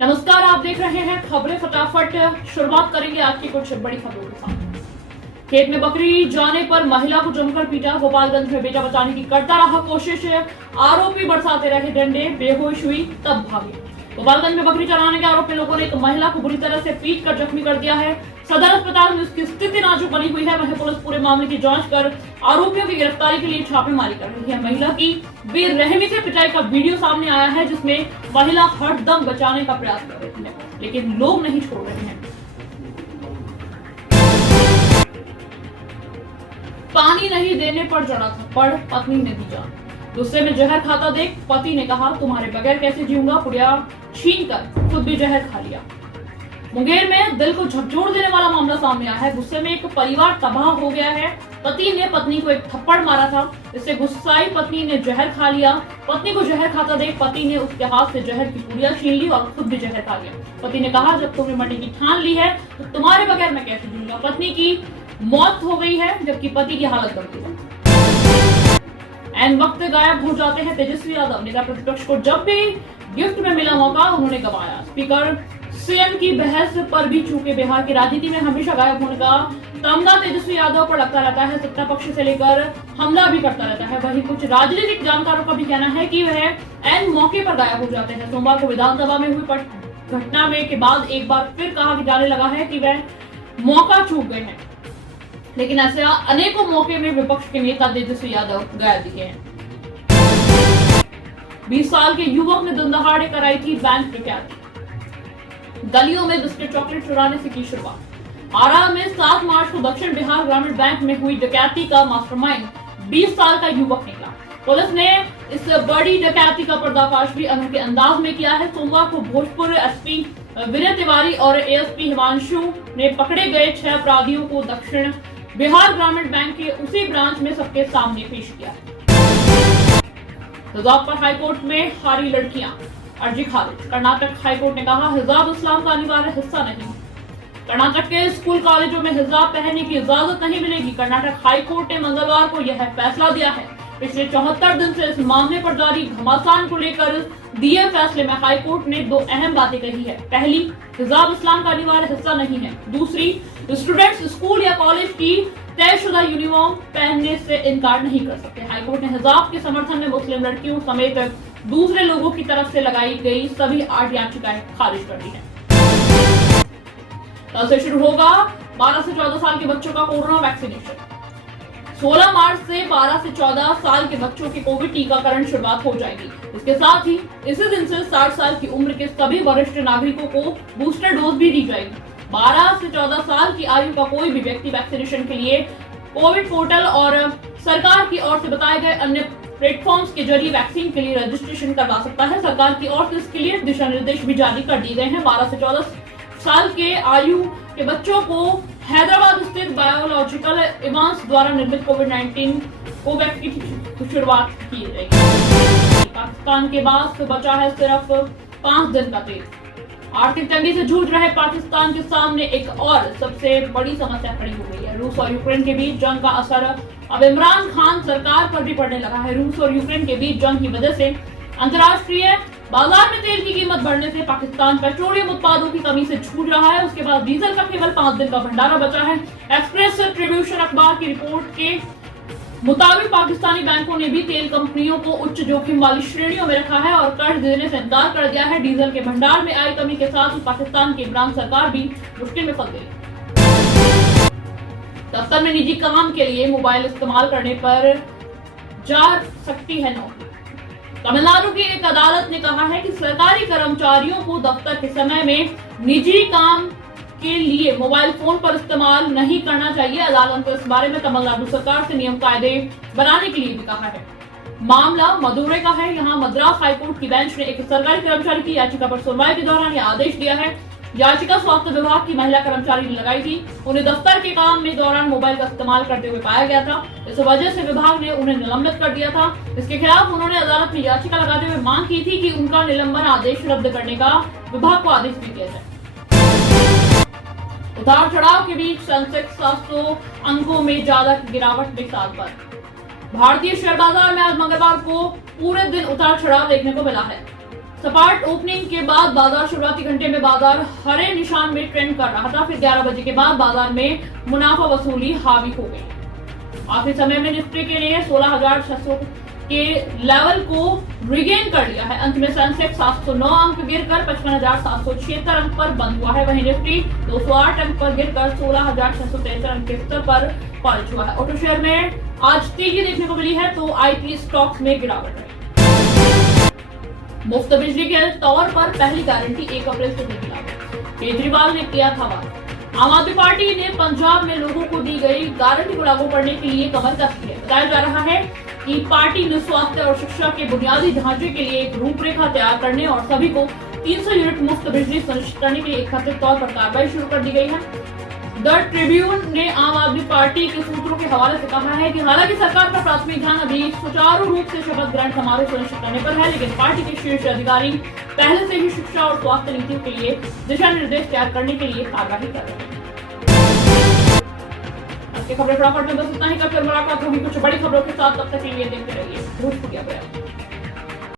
नमस्कार, आप देख रहे हैं खबरें फटाफट। शुरुआत करेंगे आज की कुछ बड़ी खबरों के साथ। खेत में बकरी जाने पर महिला को जमकर पीटा। गोपालगंज में बेटा बचाने की करता रहा कोशिश। आरोपी बरसाते रहे डंडे, बेहोश हुई तब भागे। गोपालगंज में बकरी चराने के आरोप में लोगों ने एक महिला को बुरी तरह से पीट कर जख्मी कर दिया है। सदर अस्पताल में उसकी स्थिति नाजुक बनी हुई है। वहीं पुलिस पूरे मामले की जांच कर आरोपियों की गिरफ्तारी के लिए छापेमारी कर रही है। महिला की बेरहमी से पिटाई का वीडियो सामने आया है, जिसमें महिला हरदम बचाने का प्रयास कर रही है, लेकिन लोग नहीं छोड़ रहे हैं। पानी नहीं देने पर जड़ा थप्पड़, पत्नी ने दी जान। गुस्से में जहर खाता देख पति ने कहा, तुम्हारे बगैर कैसे जीऊंगा। पुड़िया छीन कर खुद भी जहर खा लिया। मुंगेर में दिल को झकझोर देने वाला मामला सामने आया है। गुस्से में एक परिवार तबाह हो गया है। पति ने पत्नी को एक थप्पड़ मारा था। इससे गुस्साई पत्नी ने जहर खा लिया। पत्नी को जहर खाता देख पति ने उसके हाथ से जहर की पुड़िया छीन ली और खुद भी जहर खा लिया। पति ने कहा, जब तुमने मरने की ठान ली है तो तुम्हारे बगैर मैं कैसे जीऊंगा। पत्नी की मौत हो गई है, जबकि पति की हालत गंभीर है। एन वक्त गायब हो जाते हैं तेजस्वी यादव। नेता प्रतिपक्ष को जब भी गिफ्ट में मिला मौका उन्होंने गंवाया। स्पीकर सीएम की बहस पर भी चूके बिहार की राजनीति में हमेशा गायब होने का तमगा तेजस्वी यादव पर लगता रहता है। सत्ता पक्ष से लेकर हमला भी करता रहता है। वहीं कुछ राजनीतिक जानकारों का भी कहना है कि वह एन मौके पर गायब हो जाते हैं। सोमवार को विधानसभा में हुई घटना में के बाद एक बार फिर कहा जाने लगा है कि वह मौका चूक गए हैं, लेकिन ऐसे अनेकों मौके में विपक्ष के नेता तेजस्वी यादव गायब दिखे हैं। 20 साल के युवक ने दिन दहाड़े कराई थी बैंक डकैती। गलियों में बिस्किट चॉकलेट चुराने से की शुरुआत। आरा में 7 मार्च को दक्षिण बिहार ग्रामीण बैंक में हुई डकैती का मास्टरमाइंड 20 साल का युवक निकला। पुलिस ने इस बड़ी डकैती का पर्दाफाश भी अनोखे अंदाज में किया है। सोमवार को भोजपुर एसपी विनय तिवारी और एएसपी हिमांशु ने पकड़े गए 6 अपराधियों को दक्षिण बिहार ग्रामीण बैंक के उसी ब्रांच में सबके सामने पेश किया। हिजाब पर हाईकोर्ट में हारी लड़कियां, अर्जी खारिज। कर्नाटक हाईकोर्ट ने कहा, हिजाब इस्लाम का अनिवार्य हिस्सा नहीं। कर्नाटक के स्कूल कॉलेजों में हिजाब पहनने की इजाजत नहीं मिलेगी। कर्नाटक हाईकोर्ट ने मंगलवार को यह फैसला दिया है। पिछले 74 दिन से इस मामले पर जारी घमासान को लेकर दिए फैसले में हाईकोर्ट ने 2 अहम बातें कही है। पहली, हिजाब इस्लाम का अनिवार्य हिस्सा नहीं है। दूसरी, स्टूडेंट्स स्कूल या कॉलेज की तयशुदा यूनिफॉर्म पहनने से इनकार नहीं कर सकते। हाईकोर्ट ने हिजाब के समर्थन में मुस्लिम लड़कियों समेत दूसरे लोगों की तरफ से लगाई गई सभी 8 याचिकाएं खारिज कर दी है। कल से शुरू होगा 12 से 14 साल के बच्चों का कोरोना वैक्सीनेशन। 16 मार्च से 12 से 14 साल के बच्चों के कोविड टीकाकरण शुरुआत हो जाएगी। इसके साथ ही इसी दिन से 60 साल की उम्र के सभी वरिष्ठ नागरिकों को बूस्टर डोज भी दी जाएगी। 12 से 14 साल की आयु का कोई भी व्यक्ति वैक्सीनेशन के लिए कोविड पोर्टल और सरकार की ओर से बताए गए अन्य प्लेटफॉर्म्स के जरिए वैक्सीन के लिए रजिस्ट्रेशन करवा सकता है। सरकार की ओर से इसके लिए दिशा निर्देश भी जारी कर दिए गए हैं। 12 से 14 साल के आयु के बच्चों को हैदराबाद स्थित बायोलॉजिकल इवांस द्वारा निर्मित कोविड-19 कोवैक्सीन की शुरुआत की जाएगी। पाकिस्तान के पास बचा है सिर्फ 5 दिन का तेल। आर्थिक तंगी से जूझ रहे पाकिस्तान के सामने एक और सबसे बड़ी समस्या खड़ी हो गई है। रूस और यूक्रेन के बीच जंग का असर अब इमरान खान सरकार पर भी पड़ने लगा है। रूस और यूक्रेन के बीच जंग की वजह से अंतर्राष्ट्रीय बाजार में तेल की कीमत बढ़ने से पाकिस्तान पेट्रोलियम उत्पादों की कमी से जूझ रहा है। उसके बाद डीजल का केवल 5 दिन का भंडारा बचा है। एक्सप्रेस ट्रिब्यूशन अखबार की रिपोर्ट के मुताबिक पाकिस्तानी बैंकों ने भी तेल कंपनियों को उच्च जोखिम वाली श्रेणियों में रखा है और कर्ज देने से इनकार कर दिया है। डीजल के भंडार में आई कमी के साथ ही पाकिस्तान की इमरान सरकार भी मुश्किल में फंस गई। दफ्तर में निजी काम के लिए मोबाइल इस्तेमाल करने पर जा सकती है नौकरी। तमिलनाडु की एक अदालत ने कहा है कि सरकारी कर्मचारियों को दफ्तर के समय में निजी काम के लिए मोबाइल फोन पर इस्तेमाल नहीं करना चाहिए। अदालत ने इस बारे में तमिलनाडु सरकार से नियम कायदे बनाने के लिए भी कहा है। मामला मदुरै का है। यहाँ मद्रास हाईकोर्ट की बेंच ने एक सरकारी कर्मचारी की याचिका पर सुनवाई के दौरान यह आदेश दिया है। याचिका स्वास्थ्य विभाग की महिला कर्मचारी ने लगाई थी। उन्हें दफ्तर के काम में दौरान मोबाइल का इस्तेमाल करते हुए पाया गया था। इस वजह से विभाग ने उन्हें निलंबित कर दिया था। इसके खिलाफ उन्होंने अदालत में याचिका लगाते हुए मांग की थी कि उनका निलंबन आदेश रद्द करने का विभाग को आदेश भी दिया जाए। उतार चढ़ाव के बीच सेंसेक्स 700 अंकों में ज्यादा की गिरावट में 7 बार। भारतीय शेयर बाजार में आज मंगलवार को पूरे दिन उतार चढ़ाव देखने को मिला है। सपाट ओपनिंग के बाद बाजार शुरुआती घंटे में बाजार हरे निशान में ट्रेंड कर रहा था। फिर 11 बजे के बाद बाजार में मुनाफा वसूली हावी हो गई। आखिरी समय में निफ्टी के लिए 16,600 के लेवल को रिगेन कर लिया है। अंत में सेंसेक्स 709 अंक गिरकर 55,776 अंक पर बंद हुआ है। वहीं निफ्टी 208 अंक पर गिरकर 16,663 अंक के स्तर पर पहुंच हुआ है। ऑटो शेयर में आज तेजी देखने को मिली है तो आईटी स्टॉक्स में गिरावट रही। मुफ्त बिजली के तौर पर पहली गारंटी 1 अप्रैल से देगी लागू। केजरीवाल ने किया था वादा। आम आदमी पार्टी ने पंजाब में लोगों को दी गई गारंटी को लागू करने के लिए कमर कसी है। बताया जा रहा है कि पार्टी ने स्वास्थ्य और शिक्षा के बुनियादी ढांचे के लिए एक रूपरेखा तैयार करने और सभी को 300 यूनिट मुफ्त बिजली सुनिश्चित करने के लिए एक कथित तौर पर कार्रवाई शुरू कर दी गई है। द ट्रिब्यून ने आम आदमी पार्टी के सूत्रों के हवाले से कहा है कि हालांकि सरकार का प्राथमिक ध्यान अभी सुचारू रूप से शपथ ग्रहण समारोह सुनिश्चित करने पर है, लेकिन पार्टी के शीर्ष अधिकारी पहले से ही शिक्षा और स्वास्थ्य नीतियों के लिए दिशा निर्देश तैयार करने के लिए कार्यवाही कर रहे हैं। आज की खबरें फटाफट में बस इतना ही। कल फिर मुलाकात होगी कुछ बड़ी खबरों के साथ। तब तक के लिए देखते रहिए भोजपुरिया।